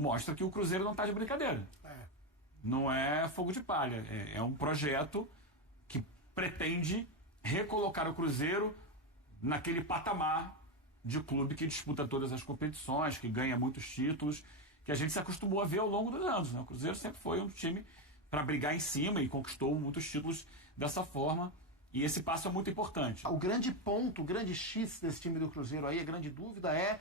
mostra que o Cruzeiro não está de brincadeira. Não é fogo de palha. É um projeto que pretende recolocar o Cruzeiro naquele patamar de clube que disputa todas as competições, que ganha muitos títulos, que a gente se acostumou a ver ao longo dos anos, né? O Cruzeiro sempre foi um time para brigar em cima e conquistou muitos títulos dessa forma, e esse passo é muito importante. O grande ponto, o grande X desse time do Cruzeiro aí, a grande dúvida é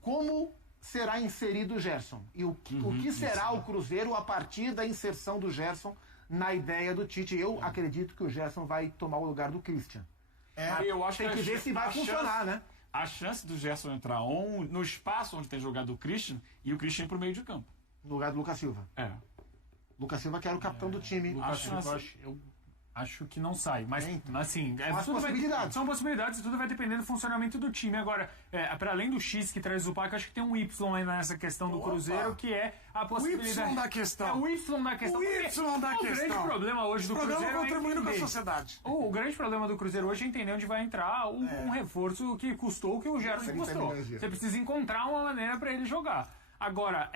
como será inserido o Gerson e o que será o Cruzeiro a partir da inserção do Gerson na ideia do Tite. Eu acredito que o Gerson vai tomar o lugar do Christian. Eu acho tem que ver se vai funcionar, né? A chance do Gerson entrar no espaço onde tem jogado o Christian e o Christian pro meio de campo. No lugar do Lucas Silva. Lucas Silva que era o capitão do time. Lucas Silva, eu acho que não sai, mas assim, são possibilidades e tudo vai depender do funcionamento do time. Agora, para além do X que traz o PAC, acho que tem um Y aí nessa questão do Cruzeiro, que é a possibilidade. O Y da questão. É o Y da questão. O Y da questão. O grande problema hoje do Cruzeiro é contribuindo com a sociedade. O grande problema do Cruzeiro hoje é entender onde vai entrar um reforço que custou o que o Gerson custou. Você precisa encontrar uma maneira para ele jogar. Agora,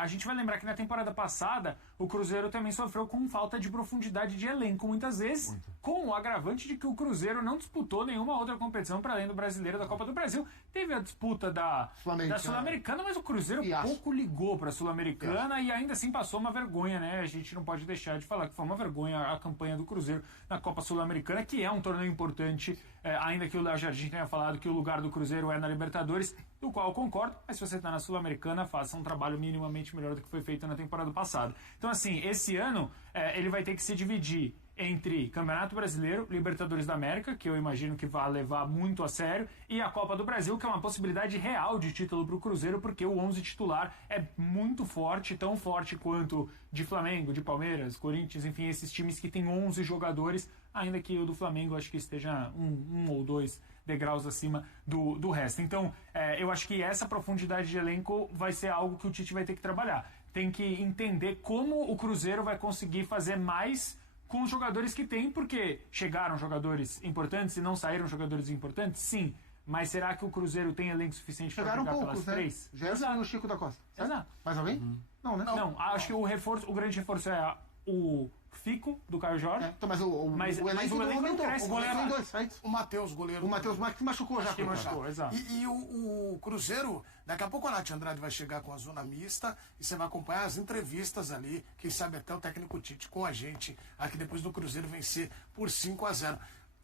a gente vai lembrar que na temporada passada o Cruzeiro também sofreu com falta de profundidade de elenco, muitas vezes, com o agravante de que o Cruzeiro não disputou nenhuma outra competição para além do Brasileiro, da Copa do Brasil. Teve a disputa da Sul-Americana, mas o Cruzeiro pouco ligou para a Sul-Americana e ainda assim passou uma vergonha, né? A gente não pode deixar de falar que foi uma vergonha a campanha do Cruzeiro na Copa Sul-Americana, que é um torneio importante, ainda que o Léo Jardim tenha falado que o lugar do Cruzeiro é na Libertadores, do qual eu concordo, mas se você está na Sul-Americana, faça um trabalho minimamente melhor do que foi feito na temporada passada. Então, assim, esse ano ele vai ter que se dividir entre Campeonato Brasileiro, Libertadores da América, que eu imagino que vai levar muito a sério, e a Copa do Brasil, que é uma possibilidade real de título para o Cruzeiro, porque o 11 titular é muito forte, tão forte quanto de Flamengo, de Palmeiras, Corinthians, enfim, esses times que têm 11 jogadores, ainda que o do Flamengo acho que esteja um ou dois degraus acima do resto. Então, eu acho que essa profundidade de elenco vai ser algo que o Tite vai ter que trabalhar. Tem que entender como o Cruzeiro vai conseguir fazer mais com os jogadores que tem, porque chegaram jogadores importantes e não saíram jogadores importantes, sim. Mas será que o Cruzeiro tem elenco suficiente para jogar pelas três? Gerson e o Chico da Costa. Exato. Mais alguém? Não, né? Não, acho que o grande reforço é o Fico, do Caio Jorge. Então, mas o elenco não cresce. O goleiro tem dois, right? O Matheus, goleiro. O Matheus que machucou já. Que machucou, exato. E o Cruzeiro, daqui a pouco a Nath Andrade vai chegar com a zona mista e você vai acompanhar as entrevistas ali, quem sabe até o técnico Tite com a gente, aqui depois do Cruzeiro vencer por 5-0.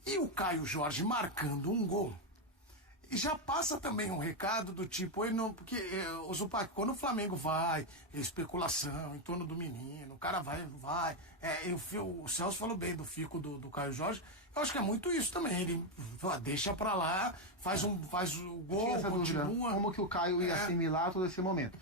E o Caio Jorge marcando um gol. E já passa também um recado do tipo, porque o Zupac, quando o Flamengo vai, especulação em torno do menino, o cara vai. O Celso falou bem do Fico do Caio Jorge, eu acho que é muito isso também. Ele deixa pra lá, faz o gol, continua. Como que o Caio ia assimilar todo esse momento?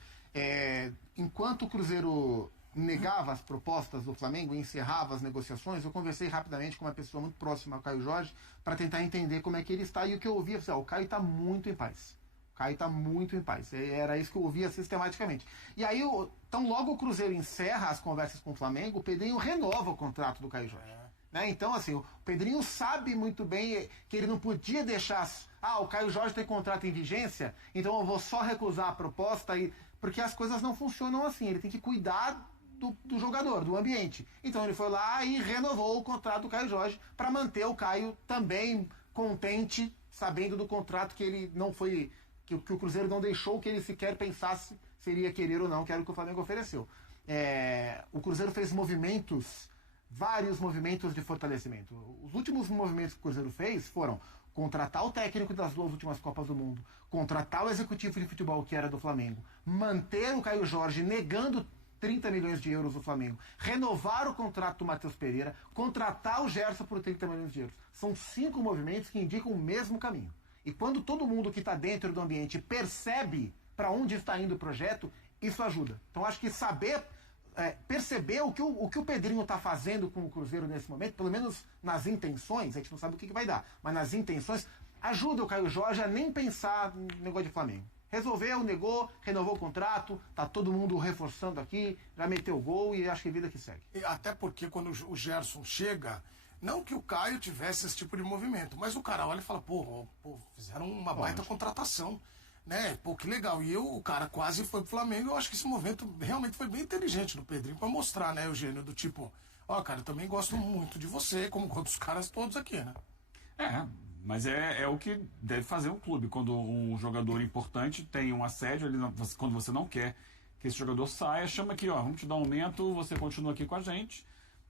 Enquanto o Cruzeiro negava as propostas do Flamengo e encerrava as negociações, eu conversei rapidamente com uma pessoa muito próxima ao Caio Jorge para tentar entender como é que ele está, e o que eu ouvia foi o Caio está muito em paz. O Caio está muito em paz. Era isso que eu ouvia sistematicamente. E aí, então logo o Cruzeiro encerra as conversas com o Flamengo, o Pedrinho renova o contrato do Caio Jorge. Né? Então, assim, o Pedrinho sabe muito bem que ele não podia deixar... o Caio Jorge tem contrato em vigência, então eu vou só recusar a proposta, porque as coisas não funcionam assim. Ele tem que cuidar do jogador, do ambiente. Então ele foi lá e renovou o contrato do Caio Jorge para manter o Caio também contente, sabendo do contrato que ele não foi... que o Cruzeiro não deixou que ele sequer pensasse se ele ia querer ou não, que era o que o Flamengo ofereceu. O Cruzeiro fez vários movimentos de fortalecimento. Os últimos movimentos que o Cruzeiro fez foram contratar o técnico das 2 últimas Copas do Mundo, contratar o executivo de futebol que era do Flamengo, manter o Caio Jorge negando 30 milhões de euros do Flamengo, renovar o contrato do Matheus Pereira, contratar o Gerson por 30 milhões de euros. São 5 movimentos que indicam o mesmo caminho. E quando todo mundo que está dentro do ambiente percebe para onde está indo o projeto, isso ajuda. Então acho que saber perceber o que o Pedrinho está fazendo com o Cruzeiro nesse momento, pelo menos nas intenções, a gente não sabe o que vai dar, mas nas intenções, ajuda o Caio Jorge a nem pensar no negócio de Flamengo. Resolveu, negou, renovou o contrato, tá todo mundo reforçando aqui, já meteu o gol e acho que é vida que segue. E até porque quando o Gerson chega, não que o Caio tivesse esse tipo de movimento, mas o cara olha e fala, pô, fizeram uma baita contratação. né? Pô, que legal. E o cara quase foi pro Flamengo. Eu acho que esse movimento realmente foi bem inteligente do Pedrinho pra mostrar, né, Eugênio, do tipo, ó, cara, eu também gosto muito de você, como outros caras todos aqui, né? Mas é o que deve fazer um clube. Quando um jogador importante tem um assédio, quando você não quer que esse jogador saia, chama aqui, ó, vamos te dar um aumento, você continua aqui com a gente.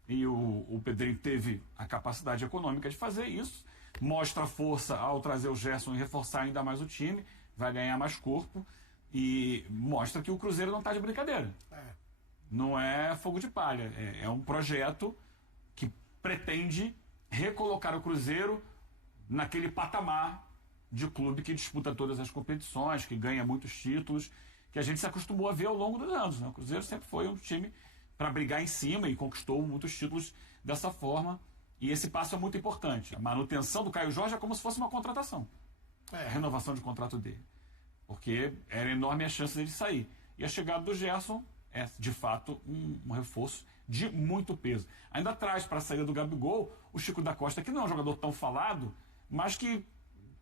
E o Pedrinho teve a capacidade econômica de fazer isso. Mostra força ao trazer o Gerson e reforçar ainda mais o time. Vai ganhar mais corpo. E mostra que o Cruzeiro não está de brincadeira. Não é fogo de palha. É um projeto que pretende recolocar o Cruzeiro naquele patamar de clube que disputa todas as competições, que ganha muitos títulos, que a gente se acostumou a ver ao longo dos anos, né? O Cruzeiro sempre foi um time para brigar em cima e conquistou muitos títulos dessa forma. E esse passo é muito importante. A manutenção do Caio Jorge é como se fosse uma contratação. A renovação de contrato dele. Porque era enorme a chance dele sair. E a chegada do Gerson é, de fato, um reforço de muito peso. Ainda traz para a saída do Gabigol o Chico da Costa, que não é um jogador tão falado, mas que,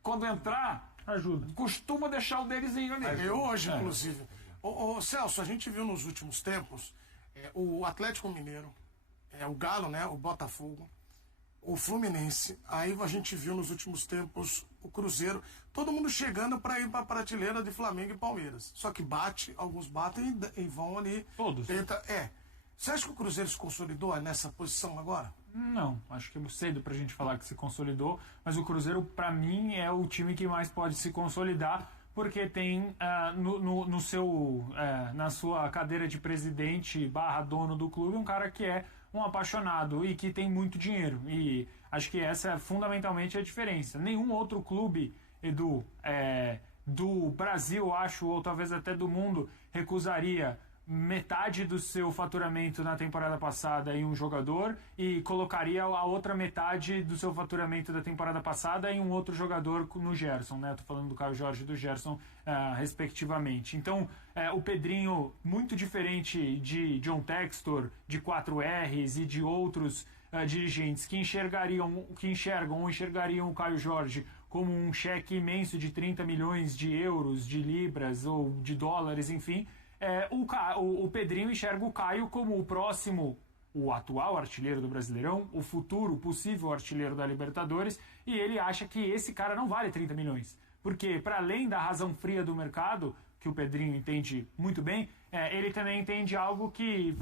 quando entrar, ajuda. Costuma deixar o delezinho ali. Eu hoje, inclusive. Ô, Celso, a gente viu nos últimos tempos o Atlético Mineiro, o Galo, né, o Botafogo, o Fluminense. Aí a gente viu nos últimos tempos o Cruzeiro, todo mundo chegando para ir para a prateleira de Flamengo e Palmeiras. Só que alguns batem e vão ali. Todos. Você acha que o Cruzeiro se consolidou nessa posição agora? Não, acho que é muito cedo pra gente falar que se consolidou, mas o Cruzeiro, pra mim, é o time que mais pode se consolidar, porque tem na sua cadeira de presidente / dono do clube um cara que é um apaixonado e que tem muito dinheiro. E acho que essa é fundamentalmente a diferença. Nenhum outro clube, Edu, do Brasil, acho, ou talvez até do mundo, recusaria metade do seu faturamento na temporada passada em um jogador e colocaria a outra metade do seu faturamento da temporada passada em um outro jogador no Gerson, né? Eu tô falando do Caio Jorge e do Gerson, respectivamente. Então, o Pedrinho, muito diferente de John Textor, de 4Rs e de outros dirigentes que enxergam o Caio Jorge como um cheque imenso de 30 milhões de euros, de libras ou de dólares, enfim. O Pedrinho enxerga o Caio como o atual artilheiro do Brasileirão, o futuro possível artilheiro da Libertadores, e ele acha que esse cara não vale 30 milhões. Porque, para além da razão fria do mercado, que o Pedrinho entende muito bem, ele também entende algo que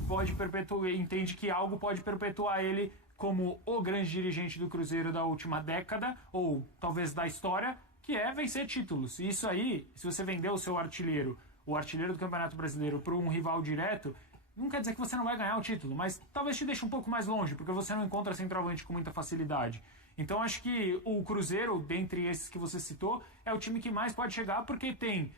entende que algo pode perpetuar ele como o grande dirigente do Cruzeiro da última década, ou talvez da história, que é vencer títulos. E isso aí, se você vender o seu artilheiro, o artilheiro do Campeonato Brasileiro, para um rival direto, não quer dizer que você não vai ganhar o título, mas talvez te deixe um pouco mais longe, porque você não encontra centroavante com muita facilidade. Então acho que o Cruzeiro, dentre esses que você citou, é o time que mais pode chegar, porque tem,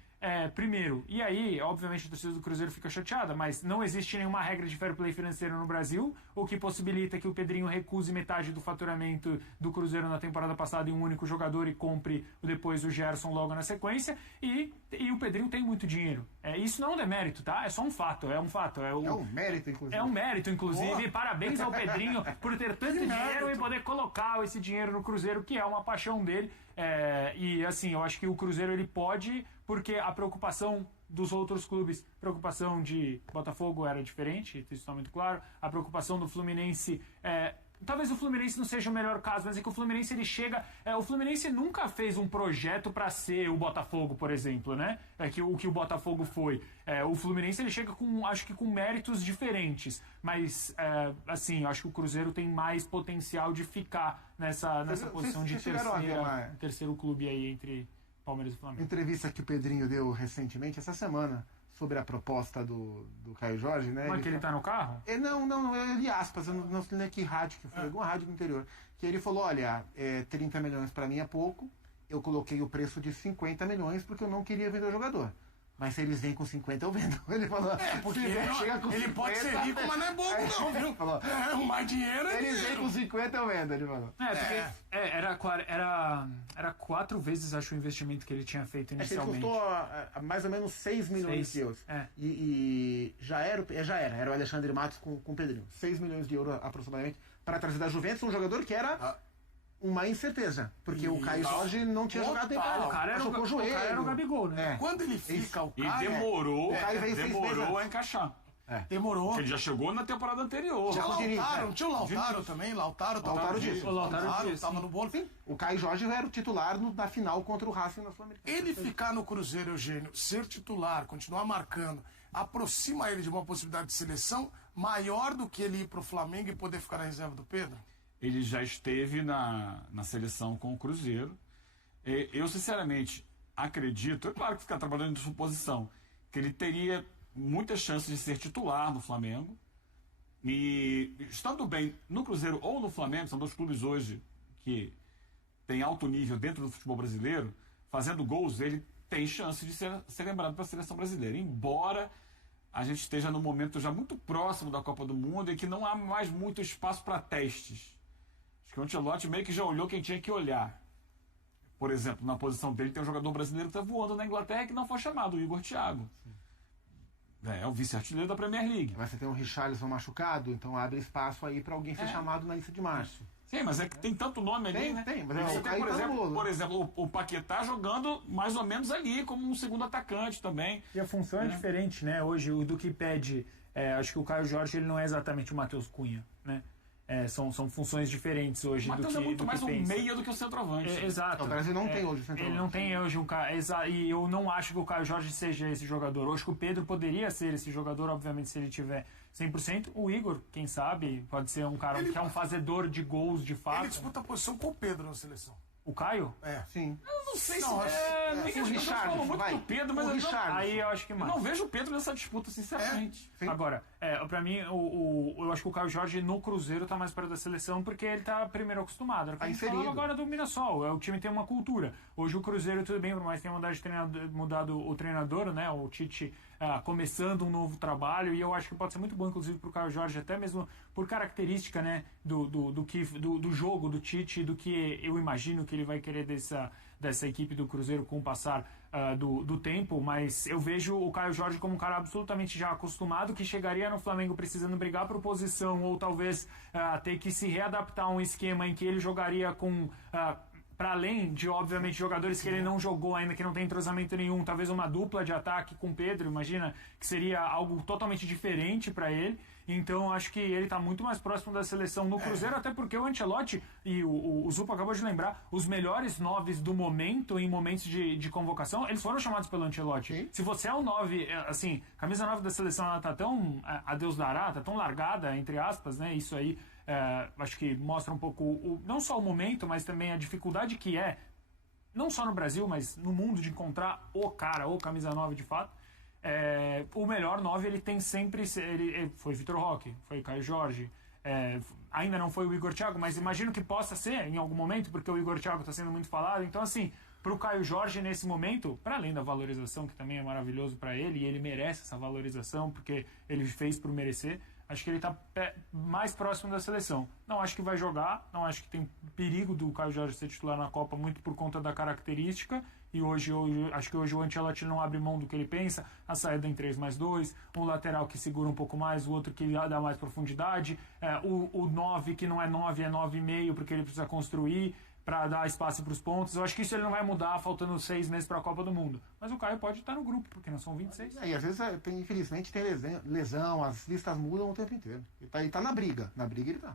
primeiro, e aí, obviamente a torcida do Cruzeiro fica chateada, mas não existe nenhuma regra de fair play financeiro no Brasil, o que possibilita que o Pedrinho recuse metade do faturamento do Cruzeiro na temporada passada em um único jogador e compre depois o Gerson logo na sequência, e o Pedrinho tem muito dinheiro. Isso não é um demérito, tá? É só um fato, é um fato. É um mérito, inclusive. É um mérito, inclusive, e parabéns ao Pedrinho por ter tanto dinheiro e poder colocar esse dinheiro no Cruzeiro, que é uma paixão dele. E assim, eu acho que o Cruzeiro ele pode, porque a preocupação dos outros clubes, a preocupação de Botafogo era diferente, isso está muito claro, a preocupação do Fluminense talvez o Fluminense não seja o melhor caso, mas é que o Fluminense ele chega. O Fluminense nunca fez um projeto para ser o Botafogo, por exemplo, né? O que o Botafogo foi. O Fluminense ele chega acho que com méritos diferentes, mas assim, eu acho que o Cruzeiro tem mais potencial de ficar nessa posição de terceiro clube aí entre Palmeiras e Flamengo. Entrevista que o Pedrinho deu recentemente, essa semana, sobre a proposta do Caio Jorge, né? Mas que ele tá no carro? Não, eu li aspas, eu não sei nem que rádio que foi, alguma rádio do interior, que ele falou, olha, 30 milhões para mim é pouco, eu coloquei o preço de 50 milhões porque eu não queria vender o jogador. Mas se eles vêm com 50, eu vendo. Ele falou, porque ele pode ser rico, mas não é bobo não, viu? Falou, mais dinheiro é eles vêm com 50, eu vendo, ele falou. Porque era 4 vezes, acho, o investimento que ele tinha feito inicialmente. Ele custou mais ou menos 6 milhões de euros. E já era o Alexandre Matos com o Pedrinho. 6 milhões de euros aproximadamente para trazer da Juventus um jogador que era uma incerteza, porque o Caio Jorge não tinha jogado em Itália. O cara era machucou o joelho. O cara era o Gabigol, né? Quando ele fica, o E Caio... demorou, o Caio veio 6 meses demorou a antes. encaixar. Demorou. Porque ele já chegou na temporada anterior. Tinha Diniz, Lautaro, tinha o Lautaro também, Lautaro Diniz. O Lautaro Diniz, tava sim. no bolo. Sim, o Caio Jorge era o titular na final contra o Racing na Sul-Americana. Ele ficar no Cruzeiro, Eugênio, ser titular, continuar marcando, aproxima ele de uma possibilidade de seleção maior do que ele ir pro Flamengo e poder ficar na reserva do Pedro? Ele já esteve na seleção com o Cruzeiro. Eu, sinceramente, acredito, é claro que ficar trabalhando de suposição, que ele teria muitas chances de ser titular no Flamengo. E estando bem no Cruzeiro ou no Flamengo, são dois clubes hoje que têm alto nível dentro do futebol brasileiro, fazendo gols, ele tem chance de ser lembrado para a seleção brasileira. Embora a gente esteja num momento já muito próximo da Copa do Mundo e que não há mais muito espaço para testes. Acho que o Ancelotti meio que já olhou quem tinha que olhar. Por exemplo, na posição dele tem um jogador brasileiro que está voando na Inglaterra que não foi chamado, o Igor Thiago. É o vice-artilheiro da Premier League. Mas você tem o Richarlison machucado, então abre espaço aí pra alguém ser chamado na lista de março. Sim, mas é que tem tanto nome ali, né? Tem, mas Você o tem, Caio tá no bolo. por exemplo, o Paquetá jogando mais ou menos ali, como um segundo atacante também. E a função é diferente, né? Hoje, do que pede... acho que o Caio Jorge ele não é exatamente o Matheus Cunha, né? São funções diferentes hoje O Matheus do que é muito mais um pensa. meia do que o centroavante. Exato. O Brasil não tem hoje o centroavante. Ele não tem hoje um cara. E eu não acho que o Caio Jorge seja esse jogador. Eu acho que o Pedro poderia ser esse jogador, obviamente, se ele tiver 100%. O Igor, quem sabe, pode ser um cara que é um fazedor de gols de fato. Ele disputa a posição com o Pedro na seleção. O Caio? Sim. Eu não sei se... O eu Richarlison, falo muito vai. do Pedro, mas O eu não- Richarlison. Aí eu acho que eu mais. não vejo o Pedro nessa disputa, sinceramente. Sim. Agora, pra mim, eu acho que o Caio Jorge no Cruzeiro tá mais perto da seleção porque ele tá primeiro acostumado. Era o que a gente inserido. falava agora do Mirassol. O time tem uma cultura. Hoje o Cruzeiro, tudo bem, por mais que tenha mudado o treinador, né? O Tite começando um novo trabalho. E eu acho que pode ser muito bom, inclusive, pro Caio Jorge, até mesmo por característica, né? Do jogo do Tite, do que eu imagino que ele vai querer dessa equipe do Cruzeiro com o passar do tempo, mas eu vejo o Caio Jorge como um cara absolutamente já acostumado, que chegaria no Flamengo precisando brigar por posição ou talvez ter que se readaptar a um esquema em que ele jogaria com... para além de, obviamente, jogadores que ele não jogou ainda, que não tem entrosamento nenhum, talvez uma dupla de ataque com o Pedro, imagina, que seria algo totalmente diferente para ele. Então, acho que ele está muito mais próximo da seleção no Cruzeiro, até porque o Ancelotti, e o Zupa acabou de lembrar, os melhores 9 do momento, em momentos de convocação, eles foram chamados pelo Ancelotti. Sim. Se você é o 9, assim, camisa 9 da seleção, ela tá tão, a Deus dará, tá tão largada, entre aspas, né, isso aí, acho que mostra um pouco, não só o momento, mas também a dificuldade que é, não só no Brasil, mas no mundo, de encontrar o cara, ou camisa 9 de fato. O melhor 9 ele tem sempre. Foi Vitor Roque, foi Caio Jorge. Ainda não foi o Igor Thiago, mas imagino que possa ser em algum momento, porque o Igor Thiago está sendo muito falado. Então, assim, para o Caio Jorge nesse momento, para além da valorização, que também é maravilhoso para ele, e ele merece essa valorização, porque ele fez por merecer, acho que ele está mais próximo da seleção. Não acho que vai jogar, não acho que tem perigo do Caio Jorge ser titular na Copa, muito por conta da característica. E hoje acho que hoje o Ancelotti não abre mão do que ele pensa, a saída em 3+2, um lateral que segura um pouco mais, o outro que dá mais profundidade, o 9 que não é 9, é 9,5, porque ele precisa construir para dar espaço para os pontos. Eu acho que isso ele não vai mudar faltando 6 meses para a Copa do Mundo. Mas o Caio pode estar no grupo, porque não são 26. E às vezes, infelizmente, tem lesão, as listas mudam o tempo inteiro. Ele tá na briga. Na briga ele tá.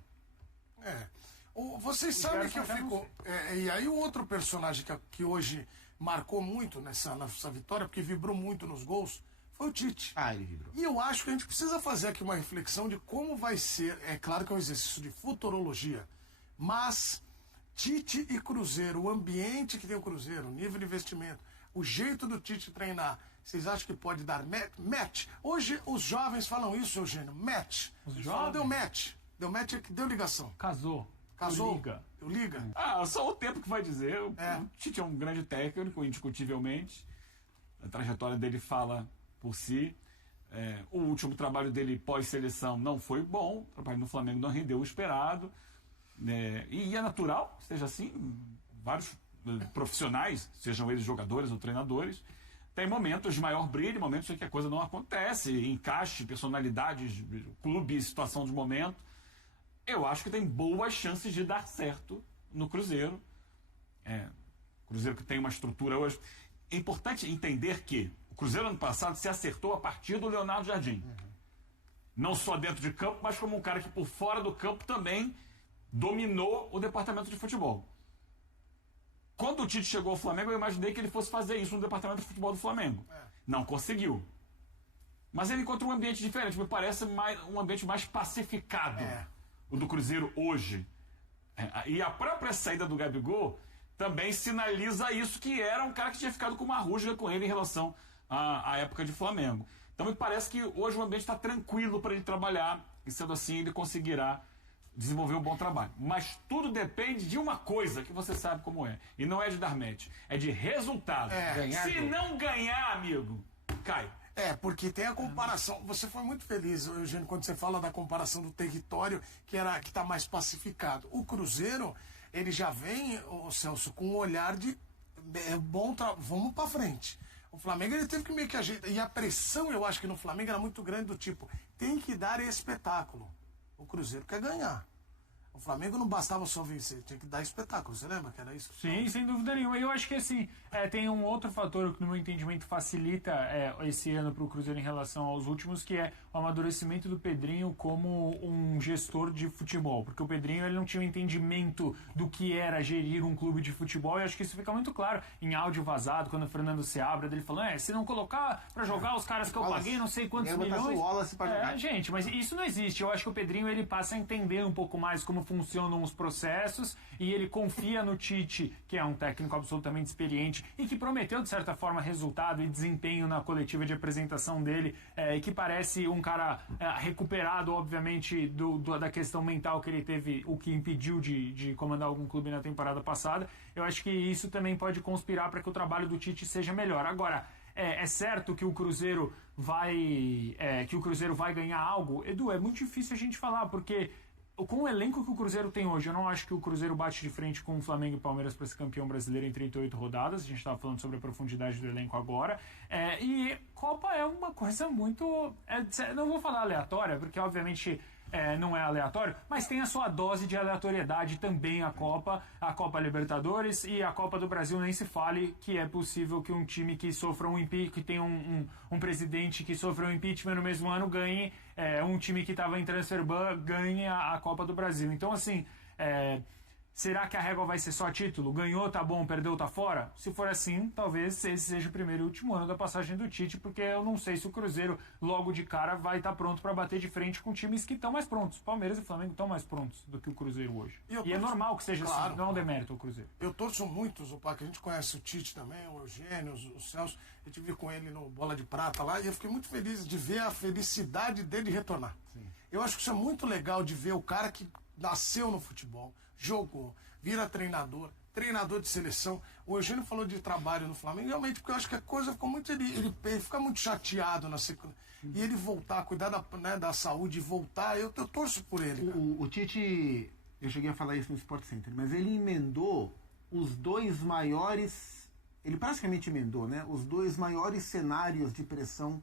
Vocês sabem que eu fico... e aí o outro personagem que hoje marcou muito nessa vitória, porque vibrou muito nos gols, foi o Tite. Ele vibrou. E eu acho que a gente precisa fazer aqui uma reflexão de como vai ser, é claro que é um exercício de futurologia, mas Tite e Cruzeiro, o ambiente que tem o Cruzeiro, o nível de investimento, o jeito do Tite treinar, vocês acham que pode dar match? Hoje os jovens falam isso, Eugênio, match. Os Eles falam, jovens? Deu match é que deu ligação. Casou. Casou? Liga. Liga? Só o tempo que vai dizer. O Tite é um grande técnico, indiscutivelmente. A trajetória dele fala por si. O último trabalho dele pós-seleção não foi bom. O trabalho no Flamengo não rendeu o esperado. E é natural, seja assim, vários profissionais, sejam eles jogadores ou treinadores, tem momentos de maior brilho, momentos em que a coisa não acontece, encaixe, personalidades, clube, situação de momento. Eu acho que tem boas chances de dar certo no Cruzeiro. O Cruzeiro que tem uma estrutura hoje. É importante entender que o Cruzeiro ano passado se acertou a partir do Leonardo Jardim. Não só dentro de campo, mas como um cara que por fora do campo também dominou o departamento de futebol. Quando o Tite chegou ao Flamengo, eu imaginei que ele fosse fazer isso no departamento de futebol do Flamengo. Não conseguiu. Mas ele encontrou um ambiente diferente, me parece um ambiente mais pacificado, o do Cruzeiro hoje. E a própria saída do Gabigol também sinaliza isso, que era um cara que tinha ficado com uma rusga com ele em relação à época de Flamengo. Então me parece que hoje o ambiente está tranquilo para ele trabalhar, e sendo assim ele conseguirá desenvolver um bom trabalho. Mas tudo depende de uma coisa que você sabe como é, e não é de dar match, é de resultado. Se não ganhar, amigo, cai. Porque tem a comparação. Você foi muito feliz, Eugênio, quando você fala da comparação do território que está mais pacificado. O Cruzeiro, ele já vem, Celso, com um olhar de vamos para frente. O Flamengo, ele teve que meio que ajeitar. E a pressão, eu acho que no Flamengo era muito grande, do tipo, tem que dar espetáculo. O Cruzeiro quer ganhar. O Flamengo não bastava só vencer, tinha que dar espetáculo. Você lembra que era isso? Sim, sem dúvida nenhuma. Eu acho que assim, tem um outro fator que no meu entendimento facilita esse ano para o Cruzeiro em relação aos últimos, que é o amadurecimento do Pedrinho como um gestor de futebol. Porque o Pedrinho, ele não tinha um entendimento do que era gerir um clube de futebol, e acho que isso fica muito claro em áudio vazado, quando o Fernando Seabra dele falando, se não colocar para jogar os caras que eu paguei não sei quantos milhões... Gente, mas isso não existe. Eu acho que o Pedrinho, ele passa a entender um pouco mais como funcionam os processos, e ele confia no Tite, que é um técnico absolutamente experiente e que prometeu, de certa forma, resultado e desempenho na coletiva de apresentação dele, e que parece um cara recuperado, obviamente, da questão mental que ele teve, o que impediu de comandar algum clube na temporada passada. Eu acho que isso também pode conspirar para que o trabalho do Tite seja melhor. Agora, é certo que o Cruzeiro vai ganhar algo? Edu, é muito difícil a gente falar, porque com o elenco que o Cruzeiro tem hoje, eu não acho que o Cruzeiro bate de frente com o Flamengo e o Palmeiras para ser campeão brasileiro em 38 rodadas. A gente estava falando sobre a profundidade do elenco agora. E Copa é uma coisa muito... não vou falar aleatória, porque obviamente não é aleatório, mas tem a sua dose de aleatoriedade também a Copa Libertadores, e a Copa do Brasil nem se fale, que é possível que um time que sofra um impeachment, que tem um presidente que sofreu um impeachment no mesmo ano, ganhe, um time que estava em transfer ban ganhe a Copa do Brasil. Então, assim, será que a régua vai ser só título? Ganhou, tá bom, perdeu, tá fora? Se for assim, talvez esse seja o primeiro e último ano da passagem do Tite, porque eu não sei se o Cruzeiro, logo de cara, vai estar pronto para bater de frente com times que estão mais prontos. Palmeiras e Flamengo estão mais prontos do que o Cruzeiro hoje. E é normal que seja assim, não é um demérito o Cruzeiro. Eu torço muito, Zupac, que a gente conhece o Tite também, o Eugênio, o Celso. Eu tive com ele no Bola de Prata lá, e eu fiquei muito feliz de ver a felicidade dele retornar. Sim. Eu acho que isso é muito legal, de ver o cara que nasceu no futebol, jogou, vira treinador de seleção. O Eugênio falou de trabalho no Flamengo, realmente, porque eu acho que a coisa ficou muito... Ele fica muito chateado na sequência. E ele voltar, cuidar da saúde, voltar, eu torço por ele. O Tite, eu cheguei a falar isso no Sport Center, mas ele emendou os dois maiores... Ele praticamente emendou, né? Os dois maiores cenários de pressão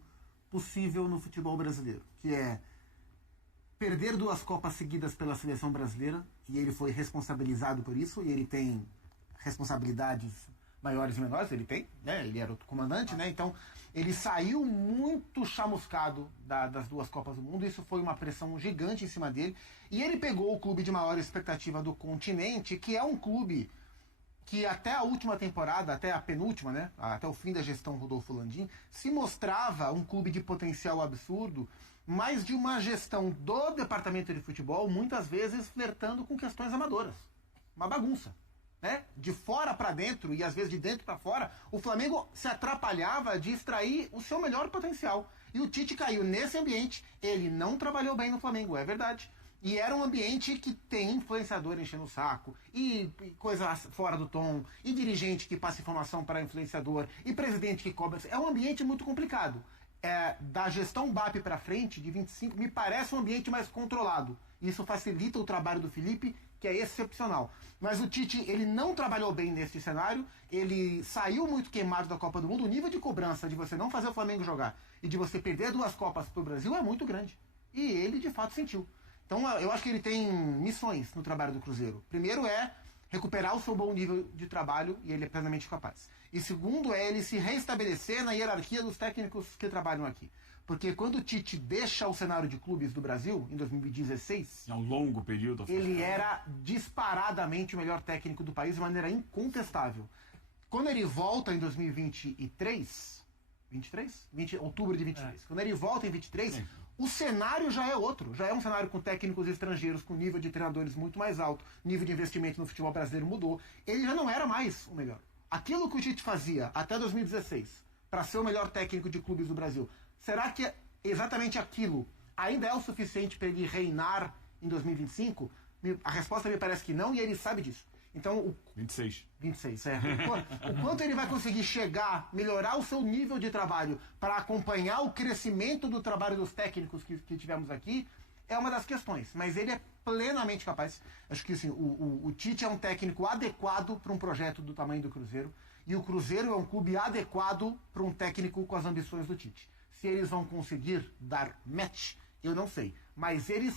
possível no futebol brasileiro, que é perder 2 Copas seguidas pela seleção brasileira, e ele foi responsabilizado por isso, e ele tem responsabilidades maiores e menores, ele tem, né? Ele era o comandante, né? Então, ele saiu muito chamuscado das 2 Copas do Mundo, isso foi uma pressão gigante em cima dele, e ele pegou o clube de maior expectativa do continente, que é um clube que até a última temporada, até a penúltima, né? Até o fim da gestão Rodolfo Landim, se mostrava um clube de potencial absurdo, mas de uma gestão do departamento de futebol, muitas vezes flertando com questões amadoras. Uma bagunça, né? De fora para dentro, e às vezes de dentro para fora, o Flamengo se atrapalhava de extrair o seu melhor potencial. E o Tite caiu nesse ambiente, ele não trabalhou bem no Flamengo, é verdade. E era um ambiente que tem influenciador enchendo o saco, e coisa fora do tom, e dirigente que passa informação para influenciador, e presidente que cobra. É um ambiente muito complicado. Da gestão BAP para frente, de 25, me parece um ambiente mais controlado. Isso facilita o trabalho do Felipe, que é excepcional. Mas o Tite, ele não trabalhou bem nesse cenário, ele saiu muito queimado da Copa do Mundo. O nível de cobrança de você não fazer o Flamengo jogar e de você perder 2 Copas para o Brasil é muito grande. E ele, de fato, sentiu. Então, eu acho que ele tem missões no trabalho do Cruzeiro. Primeiro é recuperar o seu bom nível de trabalho, e ele é plenamente capaz. E segundo é ele se reestabelecer na hierarquia dos técnicos que trabalham aqui. Porque quando o Tite deixa o cenário de clubes do Brasil, em 2016... É um longo período. Ele era disparadamente o melhor técnico do país de maneira incontestável. Quando ele volta em 2023... 23? Outubro de 23. Quando ele volta em 23, o cenário já é outro. Já é um cenário com técnicos estrangeiros, com nível de treinadores muito mais alto. Nível de investimento no futebol brasileiro mudou. Ele já não era mais o melhor. Aquilo que o Tite fazia até 2016, para ser o melhor técnico de clubes do Brasil... Será que exatamente aquilo ainda é o suficiente para ele reinar em 2025? A resposta me parece que não, e ele sabe disso. Então, 26, o quanto ele vai conseguir chegar, melhorar o seu nível de trabalho para acompanhar o crescimento do trabalho dos técnicos que tivemos aqui, é uma das questões. Mas ele é plenamente capaz. Acho que assim, o Tite é um técnico adequado para um projeto do tamanho do Cruzeiro, e o Cruzeiro é um clube adequado para um técnico com as ambições do Tite. Se eles vão conseguir dar match, eu não sei. Mas eles,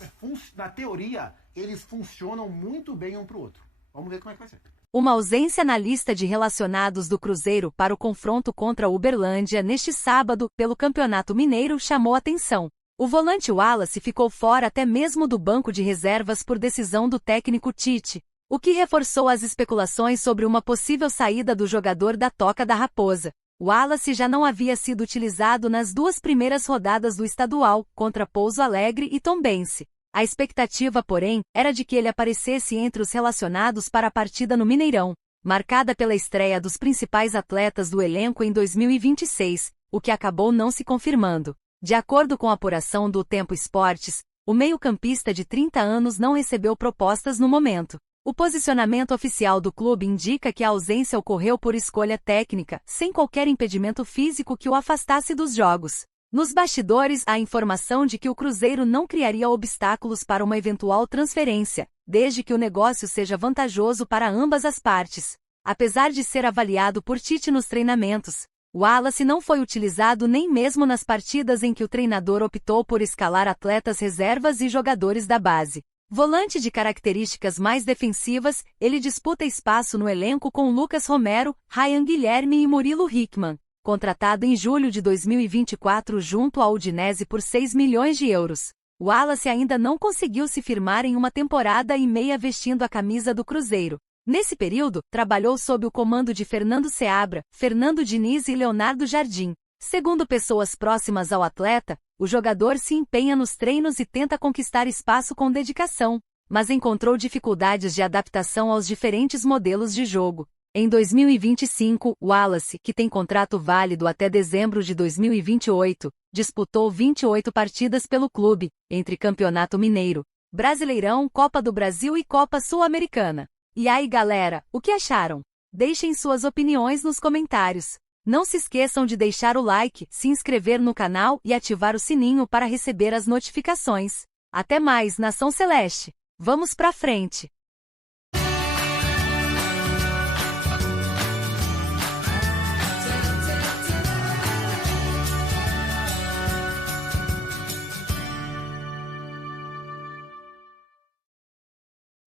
na teoria, eles funcionam muito bem um para o outro. Vamos ver como é que vai ser. Uma ausência na lista de relacionados do Cruzeiro para o confronto contra o Uberlândia neste sábado pelo Campeonato Mineiro chamou atenção. O volante Wallace ficou fora até mesmo do banco de reservas por decisão do técnico Tite, o que reforçou as especulações sobre uma possível saída do jogador da Toca da Raposa. Wallace já não havia sido utilizado nas 2 primeiras rodadas do estadual, contra Pouso Alegre e Tombense. A expectativa, porém, era de que ele aparecesse entre os relacionados para a partida no Mineirão, marcada pela estreia dos principais atletas do elenco em 2026, o que acabou não se confirmando. De acordo com a apuração do Tempo Esportes, o meio-campista de 30 anos não recebeu propostas no momento. O posicionamento oficial do clube indica que a ausência ocorreu por escolha técnica, sem qualquer impedimento físico que o afastasse dos jogos. Nos bastidores, há informação de que o Cruzeiro não criaria obstáculos para uma eventual transferência, desde que o negócio seja vantajoso para ambas as partes. Apesar de ser avaliado por Tite nos treinamentos, Wallace não foi utilizado nem mesmo nas partidas em que o treinador optou por escalar atletas reservas e jogadores da base. Volante de características mais defensivas, ele disputa espaço no elenco com Lucas Romero, Ryan Guilherme e Murilo Hickman, contratado em julho de 2024 junto ao Udinese por 6 milhões de euros. Wallace ainda não conseguiu se firmar em uma temporada e meia vestindo a camisa do Cruzeiro. Nesse período, trabalhou sob o comando de Fernando Seabra, Fernando Diniz e Leonardo Jardim. Segundo pessoas próximas ao atleta, o jogador se empenha nos treinos e tenta conquistar espaço com dedicação, mas encontrou dificuldades de adaptação aos diferentes modelos de jogo. Em 2025, Wallace, que tem contrato válido até dezembro de 2028, disputou 28 partidas pelo clube, entre Campeonato Mineiro, Brasileirão, Copa do Brasil e Copa Sul-Americana. E aí, galera, o que acharam? Deixem suas opiniões nos comentários. Não se esqueçam de deixar o like, se inscrever no canal e ativar o sininho para receber as notificações. Até mais, Nação Celeste! Vamos pra frente!